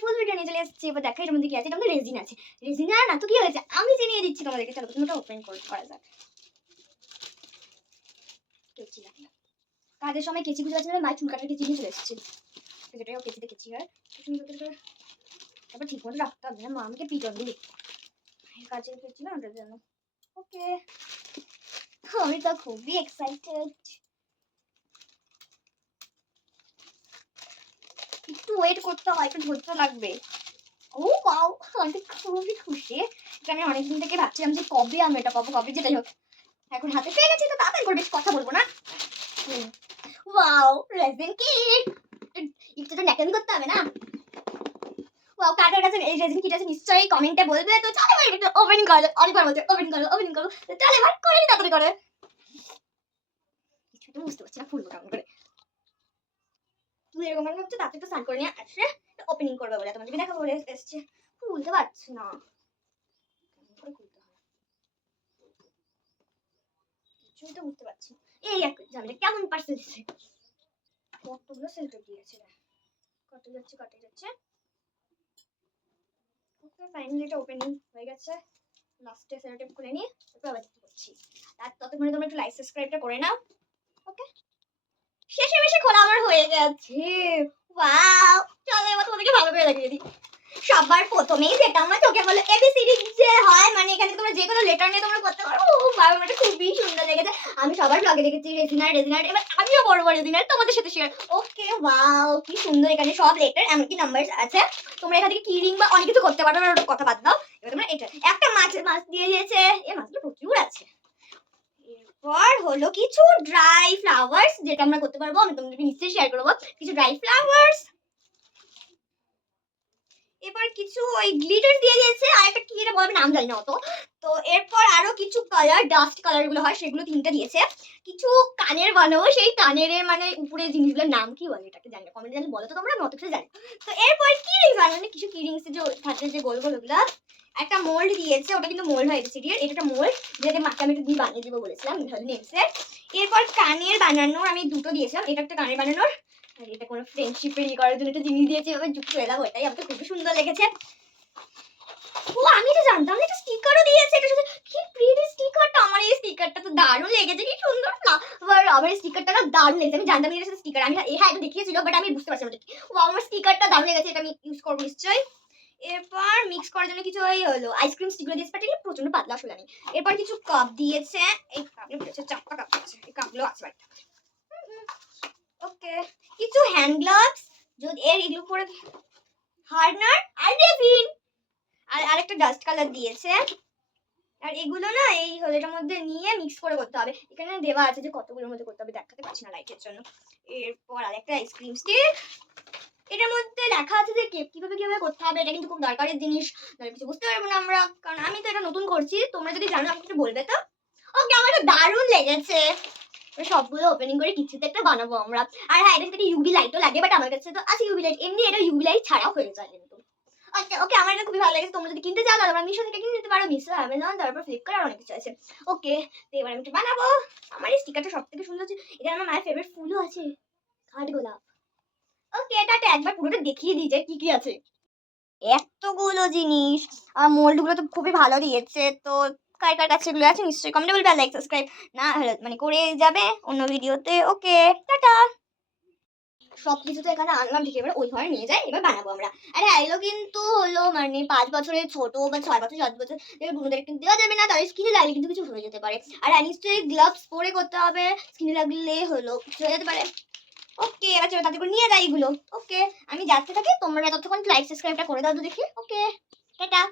Full video নিয়ে চলে এসেছি। এবার দেখা এর মধ্যে কি আছে, এটা মধ্যে রেজিন আছে। রেজিন আর না তো কি হয়েছে, আমি চিনিয়ে দিচ্ছি তোমাদেরকে। চলো তুমি ওটা ওপেন করা যাক। কেচি লাগলো, কাজের সময় কেচি খুঁজে পাচ্ছি না, মায়ের চুল কাটার কেচি নিয়ে চলে এসেছি। যেটাও কেচিতে কেচি হয়, সুন্দর করে তারপর ঠিক মতো রাখতে হবে, না মা আমাকে পিটন দিলি কাজের কেচি না ওটার জন্য। ওকে, আমি তো খুবই এক্সাইটেড। একটু ওয়েট করতে হয়, একটু ধৈর্য লাগবে। ও ওয়াও, আমি তো খুবই খুশি। আমি অনেকদিন থেকে ভাবছিলাম যে কবে আমি এটা পাবো, কবে যেটাই হোক এখন হাতে পেয়ে গেছি। তো তাড়াতাড়ি করে বেশি কথা বলবো না। Wow, resin kit. একটু তো ন্যাকেমি করতে হবে না। ওয়াও, কাটার কাছে এই রেজিন কিট আছে নিশ্চয়ই কমেন্টে বলবে। তো চলো এবার এটা ওপেন করো, অনেকবার বলছে ওপেন করো। তো চলো এবার করে নি তাড়াতাড়ি করে। কিছু তো বুঝতে পারছি না খুলবো কেমন করে। তুই এরকম মনে হচ্ছে তাতে তো স্নান করে নিয়ে আসে ওপেনিং করবে বলে তোমাদেরকে দেখাবো বলে এসছে। খুলতে পারছি না, কেমন করে খুলতে হয় কিছুই তো বুঝতে পারছি। এই এক ঝামেলা, কেমন পার্সেল দিচ্ছে, কতগুলো সেলফেট দিয়েছে, কত যাচ্ছে। ওকে, ফাইনালি এটা ওপেনিং হয়ে গেছে। লাস্টে সেলোটেপ খুলে নিয়ে তারপর আবার দেখতে করছি। আর ততক্ষণে তোমরা একটু লাইক সাবস্ক্রাইবটা করে নাও। ওকে, শেষে খোলা আমার হয়ে গেছে। ওয়াও, চলো এবার তোমাদেরকে ভালো করে দেখিয়ে দিই। সবার প্রথমেই যেটা আমার চোখে বলে এবিসিডি যে হয়, মানে এখানে তোমরা যে কোনো লেটার নিয়ে তোমরা করতে পারো। ও বাবা, এটা খুবই সুন্দর লেগেছে। আমি সবার ব্লগে দেখেছি রেজিনার। এবার আমিও বড় রেজিনার তোমাদের সাথে শেয়ার। ওকে, ওয়াও, কি সুন্দর। এখানে সব লেটার এমনকি নাম্বার আছে। তোমরা এখান থেকে কি রিং বা অনেক কিছু করতে পারবে, ওটা কথা বাদ দাও। এবার তোমরা এটা একটা মাছ দিয়ে দিয়েছে। এই মাছগুলো প্রচুর আছে। এরপর হলো কিছু ড্রাই ফ্লাওয়ার্স, যেটা আমরা করতে পারবো। আমি তোমাদেরকে নিশ্চয়ই শেয়ার করবো কিছু ড্রাই ফ্লাওয়ার্স। এবার কিছু ওই গ্লিটার দিয়ে দিয়েছে, আর একটা কি এটা বলবে নাম জানি না অত। তো এরপর আরো কিছু কালার, ডাস্ট কালার গুলো হয় সেগুলো 3টা দিয়েছে। কিছু কানের বানাবো, সেই কানের মানে উপরে জিনিসগুলোর নাম কি বলে এটাকে জানি না, কমেন্টে জানি বলো তো তোমরা, আমি অত কিছু জানি। তো এরপর কি রিংস বানানো, কিছু কি রিংস যে থাকে যে গোল গোল ওগুলা। একটা মোল্ড দিয়েছে, ওটা কিন্তু মোল্ড হয় এবিসিডি এর। এটা একটা মোল্ড যেটা মাকে আমি একটু দিয়ে বানিয়ে দিব বলেছিলাম নেমসে। এরপর কানের বানানোর আমি 2টো দিয়েছিলাম, এটা একটা কানের বানানোর, আর এটা কোনো ফ্রেন্ডশিপের ইয়ে করার জন্য একটা জিনিস দিয়েছে এভাবে যুক্ত এলাম। ওটাই আমাকে খুবই সুন্দর লেগেছে। ও, আমি তো জানতাম না, একটা স্টিকারও দিয়েছে এটার সাথে। কি প্রিটি স্টিকারটা, আমার এই স্টিকারটা তো দারুণ লেগেছে, কি সুন্দর না। আমার এই স্টিকারটা না দারুণ লেগেছে। আমি জানতাম না এটার সাথে স্টিকার, আমি হ্যাঁ এটা দেখিয়েছিল বাট আমি বুঝতে পারছিলাম না। ও, আমার স্টিকারটা দারুণ লেগেছে, এটা আমি ইউজ করবো নিশ্চয়ই। এরপর মিক্স করার জন্য কিছু ওই হলো আইসক্রিম স্টিকগুলো দিয়েছে, বাট এগুলো প্রচন্ড পাতলা আসলে আমি। এরপর কিছু কাপ দিয়েছে, এই কাপগুলো দিয়েছে 4টা কাপ দিয়েছে, এই কাপগুলো আছে বাট। ওকে, কিছু হ্যান্ড গ্লাভস, যদি এর এগুলো করে হার্ডনার আর রেজিন, আর আরেকটা ডাস্ট কালার দিয়েছে। আর এগুলো না এই হলের মধ্যে নিয়ে মিক্স করে করতে হবে। এখানে দেওয়া আছে যে কতগুলোর মধ্যে করতে হবে, দেখাতে পারছি না লাইটের জন্য। এরপর আরেকটা আইসক্রিম স্টিক, এটার মধ্যে লেখা আছে যে কিভাবে করতে হবে। এটা কিন্তু খুব দরকারি জিনিস, নাহলে কিছু বুঝতে পারবো না আমরা, কারণ আমি তো এটা নতুন করছি। তোমরা যদি জানো আমাকে একটু বলবে তো। ওকে, আমার তো দারুণ লেগেছে। সবগুলো ওপেনিং করে কিছুতে একটা বানাবো আমরা। আর হ্যাঁ, এটা থেকে ইউভি লাইটও লাগে, বাট আমার কাছে তো আছে ইউভি লাইট। এমনি এটা ইউভি লাইট ছাড়াও হয়ে যায় কিন্তু। আচ্ছা, ওকে, আমার এটা খুবই ভালো লেগেছে। তোমরা যদি কিনতে চাও তাহলে তোমরা মিশো থেকে কিনে নিতে পারো। মিশো, অ্যামাজন, তারপর ফ্লিপকার্ট আর অনেক কিছু আছে। ওকে, তো এবার আমি এটা বানাবো। আমার এই স্টিকারটা সবথেকে সুন্দর হচ্ছে, এটা আমার মায়ের ফেভারিট ফুলও আছে, কাঠগোলাপ। ওকে, এটা একবার পুরোটা দেখিয়ে দিই যে কি কি আছে। এতগুলো জিনিস, আর মোল্ডগুলো তো খুবই ভালো দিয়েছে। তো কার কার কাছে এগুলো আছে নিশ্চয়ই কমেন্টে বলবে, আর লাইক সাবস্ক্রাইব না মানে করে যাবে অন্য ভিডিওতে। ওকে, টাটা। সবকিছু তো এখানে আনলাম, ঠিক এবার ওই ঘরে নিয়ে যাই, এবার বানাবো আমরা। আর হ্যাঁ, এগুলো কিন্তু হলো মানে 5 বছরের ছোট বা 6 বছর 7 বছর এবার বুনুদের কিন্তু দেওয়া যাবে না, তাদের স্কিনে লাগলে কিন্তু কিছু হয়ে যেতে পারে। আর নিশ্চয়ই গ্লাভস পরে করতে হবে, স্কিনে লাগলে হলো কিছু হয়ে যেতে পারে। ওকে, এবার চলো তাদের করে নিয়ে যাই এগুলো। ওকে, আমি যাচ্ছি থাকি, তোমরা ততক্ষণ লাইক সাবস্ক্রাইবটা করে দাও তো দেখি। ওকে, টাটা।